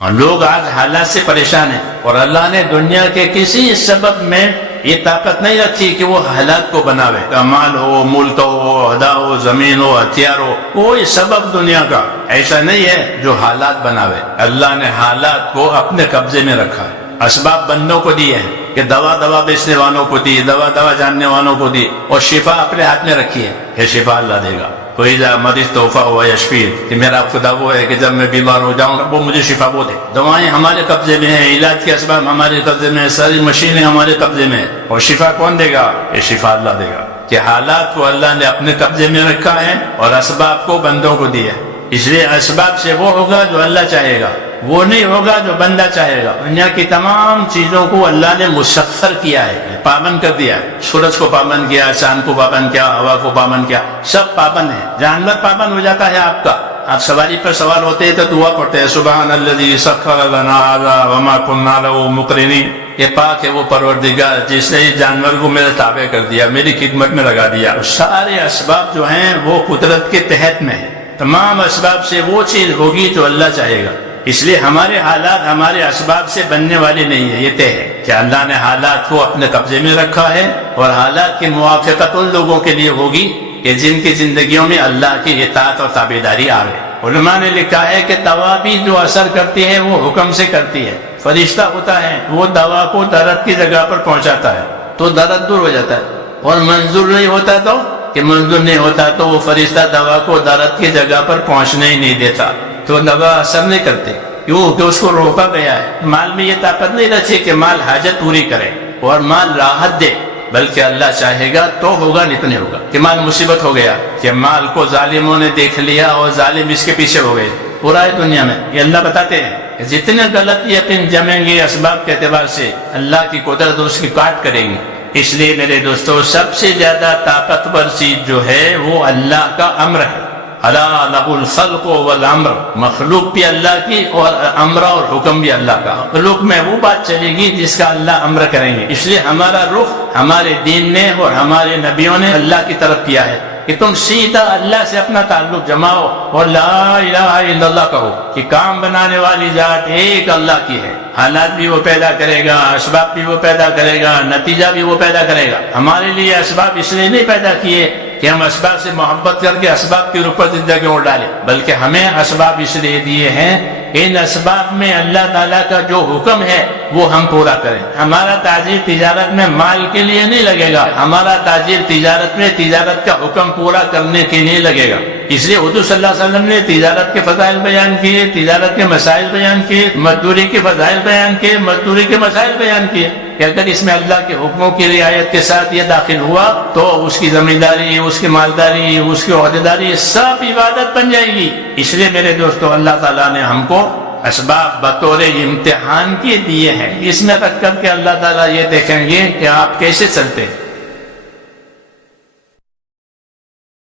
اور لوگ آج حالات سے پریشان ہیں، اور اللہ نے دنیا کے کسی سبب میں یہ طاقت نہیں رکھی کہ وہ حالات کو بناوے، مال ہو، ملک ہو، عہدہ ہو، زمین ہو، ہتھیار ہو، کوئی سبب دنیا کا ایسا نہیں ہے جو حالات بناوے۔ اللہ نے حالات کو اپنے قبضے میں رکھا ہے، اسباب بندوں کو دیے ہیں کہ دوا بیچنے والوں کو دی، دوا جاننے والوں کو دی، اور شفا اپنے ہاتھ میں رکھی ہے کہ شفا اللہ دے گا۔ کوئی مریض توحفہ ہوا یشفی، کہ میرا خدا وہ ہے کہ جب میں بیمار ہو جاؤں وہ مجھے شفا وہ دے۔ دوائیں ہمارے قبضے میں ہیں، علاج کے اسباب ہمارے قبضے میں ہیں، ساری مشینیں ہمارے قبضے میں ہیں، اور شفا کون دے گا؟ یہ شفا اللہ دے گا۔ کہ حالات کو اللہ نے اپنے قبضے میں رکھا ہے اور اسباب کو بندوں کو دیا ہے، اس لیے اسباب سے وہ ہوگا جو اللہ چاہے گا، وہ نہیں ہوگا جو بندہ چاہے گا۔ دنیا کی تمام چیزوں کو اللہ نے مسخر کیا ہے، پابند کر دیا ہے۔ سورج کو پابند کیا، چاند کو پابند کیا، ہوا کو پابند کیا، سب پابند ہے۔ جانور پابند ہو جاتا ہے آپ کا، آپ سواری پر سوار ہوتے ہیں تو دعا پڑھتے ہیں سبحان الذی سخر لنا ھذا وما كنا له مقرنین، یہ پاک ہے وہ پروردگار جس نے جانور کو میرے تابع کر دیا، میری خدمت میں لگا دیا۔ سارے اسباب جو ہیں وہ قدرت کے تحت میں ہیں، تمام اسباب سے وہ چیز ہوگی جو اللہ چاہے گا۔ اس لیے ہمارے حالات ہمارے اسباب سے بننے والے نہیں ہیں، یہ طے ہے کہ اللہ نے حالات کو اپنے قبضے میں رکھا ہے، اور حالات کی موافقت ان لوگوں کے لیے ہوگی کہ جن کی زندگیوں میں اللہ کی اطاعت اور تابعداری آ گئی۔ علماء نے لکھا ہے کہ دوا بھی جو اثر کرتی ہے وہ حکم سے کرتی ہے۔ فرشتہ ہوتا ہے وہ دوا کو درد کی جگہ پر پہنچاتا ہے تو درد دور ہو جاتا ہے، اور منظور نہیں ہوتا تو کہ منظور نہیں ہوتا تو وہ فرشتہ دوا کو درد کی جگہ پر پہنچنے ہی نہیں دیتا، تو دوا اثر نہیں کرتے، کیوں کہ اس کو روکا گیا ہے۔ مال میں یہ طاقت نہیں رکھی کہ مال حاجت پوری کرے اور مال راحت دے، بلکہ اللہ چاہے گا تو ہوگا، نہیں تو نہیں ہوگا۔ کہ مال مصیبت ہو گیا، کہ مال کو ظالموں نے دیکھ لیا اور ظالم اس کے پیچھے ہو گئے پورا ہے دنیا میں۔ یہ اللہ بتاتے ہیں کہ جتنے غلط یقین جمیں گے اسباب کے اعتبار سے، اللہ کی قدرت اس کی کاٹ کرے گی۔ اس لیے میرے دوستو، سب سے زیادہ طاقتور چیز جو ہے وہ اللہ کا امر ہے۔ الا لہ الخلق والامر، مخلوق بھی اللہ کی اور امر اور حکم بھی اللہ کا۔ مخلوق میں وہ بات چلے گی جس کا اللہ امر کریں گے۔ اس لیے ہمارا رخ ہمارے دین نے اور ہمارے نبیوں نے اللہ کی طرف کیا ہے کہ تم سیدھا اللہ سے اپنا تعلق جماؤ اور لا الہ الا اللہ کہو کہ کام بنانے والی ذات ایک اللہ کی ہے۔ حالات بھی وہ پیدا کرے گا، اسباب بھی وہ پیدا کرے گا، نتیجہ بھی وہ پیدا کرے گا۔ ہمارے لیے اسباب اس لیے نہیں پیدا کیے کہ ہم اسباب سے محبت کر کے اسباب کے اوپر زندگی اڑ ڈالیں، بلکہ ہمیں اسباب اس لیے دیے ہیں ان اسباب میں اللہ تعالیٰ کا جو حکم ہے وہ ہم پورا کریں۔ ہمارا تاجر تجارت میں مال کے لیے نہیں لگے گا، ہمارا تاجر تجارت میں تجارت کا حکم پورا کرنے کے لیے لگے گا۔ اس لیے حضور صلی اللہ علیہ وسلم نے تجارت کے فضائل بیان کیے، تجارت کے مسائل بیان کیے، مزدوری کے فضائل بیان کیے، مزدوری کے مسائل بیان کیے کہ اگر اس میں اللہ کے حکموں کی رعایت کے ساتھ یہ داخل ہوا تو اس کی زمینداری، اس کی مالداری، اس کی عہدیداری سب عبادت بن جائے گی۔ اس لیے میرے دوستو، اللہ تعالیٰ نے ہم کو اسباب بطور امتحان کے دیے ہیں، اس میں رکھ کر کے اللہ تعالیٰ یہ دیکھیں گے کہ آپ کیسے چلتے ہیں۔